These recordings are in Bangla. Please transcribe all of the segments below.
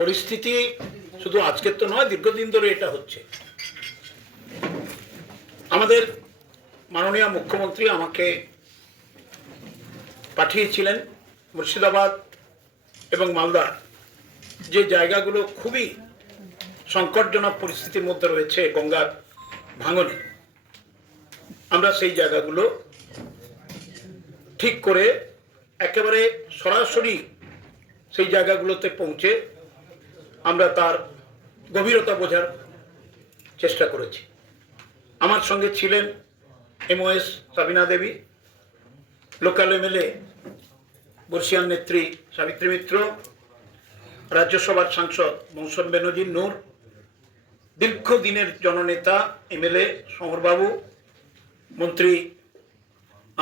পরিস্থিতি শুধু আজকের তো নয়, দীর্ঘদিন ধরে এটা হচ্ছে। আমাদের মাননীয় মুখ্যমন্ত্রী আমাকে পাঠিয়েছিলেন মুর্শিদাবাদ এবং মালদা, যে জায়গাগুলো খুবই সংকটজনক পরিস্থিতির মধ্যে রয়েছে গঙ্গার ভাঙনে। আমরা সেই জায়গাগুলো ঠিক করে একেবারে সরাসরি সেই জায়গাগুলোতে পৌঁছে আমরা তার গভীরতা বোঝার চেষ্টা করেছি। আমার সঙ্গে ছিলেন MOS সাবিনা দেবী, লোকাল MLA বর্ষিয়ান নেত্রী সাবিত্রী মিত্র, রাজ্যসভার সাংসদ মৌসুম বেনজির নূর, দীর্ঘদিনের জননেতা MLA সমরবাবু, মন্ত্রী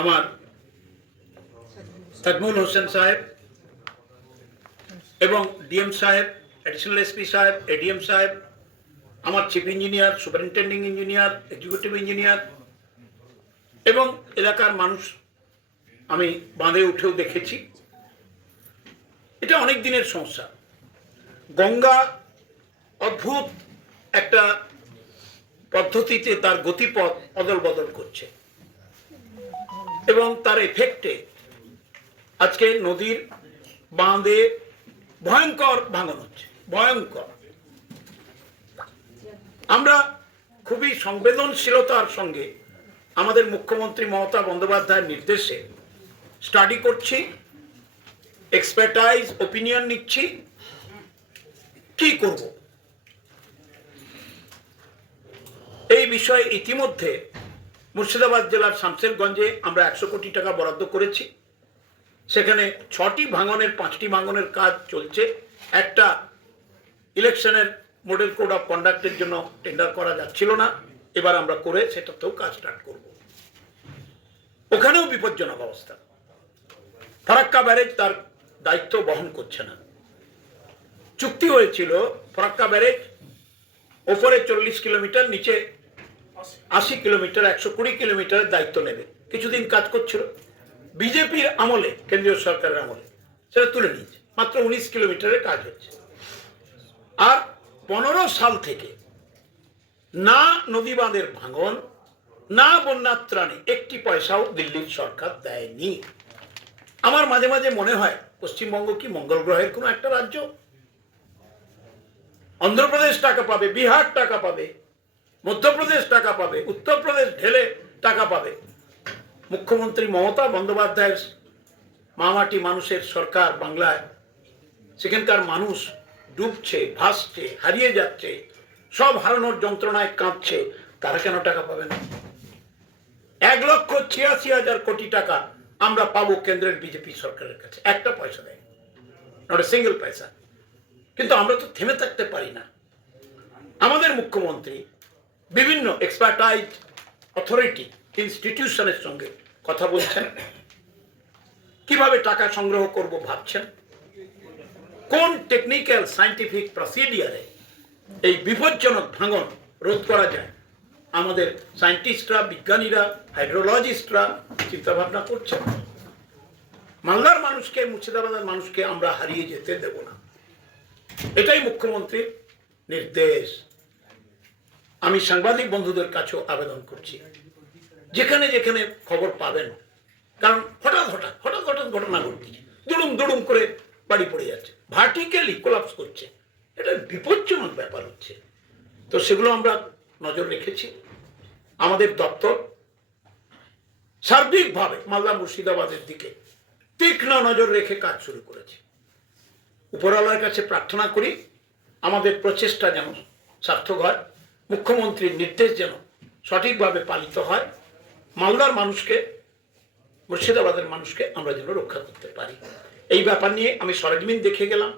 আমার তাজমুল হোসেন সাহেব এবং DM সাহেব, অ্যাডিশনাল SP সাহেব, ADM সাহেব, আমার chief engineer, superintending engineer, executive engineer এবং এলাকার মানুষ। আমি বাঁধে উঠেও দেখেছি। এটা অনেক দিনের সমস্যা। গঙ্গা অদ্ভুত একটা পদ্ধতিতে তার গতিপথ অদল বদল করছে এবং তার এফেক্টে আজকে নদীর বাঁধে ভয়ঙ্কর ভাঙন হচ্ছে, ভয়ঙ্কর। আমরা খুবই সংবেদনশীলতার সঙ্গে আমাদের মুখ্যমন্ত্রী মমতা বন্দ্যোপাধ্যায়ের নির্দেশে স্টাডি করছি, এক্সপার্টাইজ ওপিনিয়ন নিচ্ছি, কি করব। এই বিষয়ে ইতিমধ্যে মুর্শিদাবাদ জেলার শামসেরগঞ্জে আমরা 100 কোটি টাকা বরাদ্দ করেছি। সেখানে 6টি ভাঙনের 5টি ভাঙনের কাজ চলছে। একটা ইলেকশনের মডেল কোড অফ কন্ডাক্টের জন্য টেন্ডার করা যাচ্ছিল না, এবার আমরা করে সেটাতেও কাজ স্টার্ট করব। ওখানেও বিপজ্জনক অবস্থা। ফরাক্কা ব্যারেজ তার দায়িত্ব বহন করছে না। চুক্তি হয়েছিল ফরাক্কা ব্যারেজ ওপরে 40 কিলোমিটার, নিচে 80 কিলোমিটার, 120 কিলোমিটারের দায়িত্ব নেবে। কিছুদিন কাজ করছিল, বিজেপির আমলে, কেন্দ্রীয় সরকারের আমলে সেটা তুলে নিয়েছে। মাত্র 19 কিলোমিটারের কাজ হচ্ছে। আর 15 সাল থেকে না নদী বাঁধের ভাঙন, না বন্যার ত্রাণে একটি পয়সাও দিল্লির সরকার দেয়নি। আমার মাঝে মাঝে মনে হয় পশ্চিমবঙ্গ কি মঙ্গল গ্রহের কোনো একটা রাজ্য? অন্ধ্রপ্রদেশ টাকা পাবে, বিহার টাকা পাবে, মধ্যপ্রদেশ টাকা পাবে, উত্তরপ্রদেশ ঢেলে টাকা পাবে। মুখ্যমন্ত্রী মমতা বন্দ্যোপাধ্যায়ের মামাটি মানুষের সরকার বাংলায়, সেখানকার মানুষ ডুবছে, ভাসছে, হারিয়ে যাচ্ছে, সব হারানোর যন্ত্রণায় কাঁদছে। তারা কেন টাকা পাবে না? 1,86,000 কোটি টাকা আমরা পাবো কেন্দ্রের বিজেপি সরকারের কাছে, একটা পয়সা দেয়, নট এ সিঙ্গেল পয়সা। কিন্তু আমরা তো থেমে থাকতে পারি না। আমাদের মুখ্যমন্ত্রী বিভিন্ন এক্সপার্টাইজ অথরিটি ইনস্টিটিউশনের সঙ্গে কথা বলছেন, কিভাবে টাকা সংগ্রহ করব ভাবছেন, কোন টেকনিক্যাল সায়েন্টিফিক প্রসিডিয়ারে এই বিপজ্জনক ভাঙন রোধ করা যায়। আমাদের সায়েন্টিস্টরা, বিজ্ঞানীরা, হাইড্রোলজিস্টরা চিন্তা ভাবনা করছেন। মালদার মানুষকে, মুর্শিদাবাদের মানুষকে আমরা হারিয়ে যেতে দেব না, এটাই মুখ্যমন্ত্রীর নির্দেশ। আমি সাংবাদিক বন্ধুদের কাছেও আবেদন করছি, যেখানে যেখানে খবর পাবেন, কারণ হঠাৎ ঘটনা ঘটছে, দুড়ুম করে বাড়ি পড়ে যাচ্ছে, ভার্টিক্যালি কোলাপস করছে, এটা বিপজ্জনক ব্যাপার হচ্ছে। তো সেগুলো আমরা নজর রেখেছি। আমাদের দপ্তর সার্বিকভাবে মালদা মুর্শিদাবাদের দিকে তীক্ষ্ণ নজর রেখে কাজ শুরু করেছে। উপরওয়ালার কাছে প্রার্থনা করি আমাদের প্রচেষ্টা যেন সার্থক হয়, মুখ্যমন্ত্রীর নির্দেশ যেন সঠিকভাবে পালিত হয়, মালদার মানুষকে, মুর্শিদাবাদের মানুষকে আমরা যেন রক্ষা করতে পারি। এই ব্যাপার নিয়ে আমি সরেজমিন দেখে গেলাম।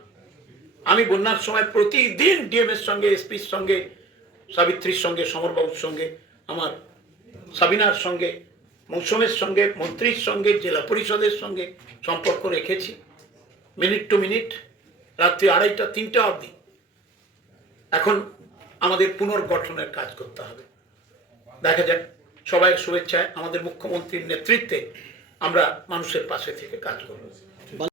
আমি বন্যার সময় প্রতিদিন DM-এর সঙ্গে, SPর সঙ্গে, সাবিত্রীর সঙ্গে, সমরবাবুর সঙ্গে, আমার সাবিনার সঙ্গে, মৌসুমের সঙ্গে, মন্ত্রীর সঙ্গে, জেলা পরিষদের সঙ্গে সম্পর্ক রেখেছি, মিনিট টু মিনিট, রাত্রি 2:30, 3টা অবধি। এখন আমাদের পুনর্গঠনের কাজ করতে হবে। দেখা যাক, সবাই শুভেচ্ছায় আমাদের মুখ্যমন্ত্রীর নেতৃত্বে আমরা মানুষের পাশে থেকে কাজ করব।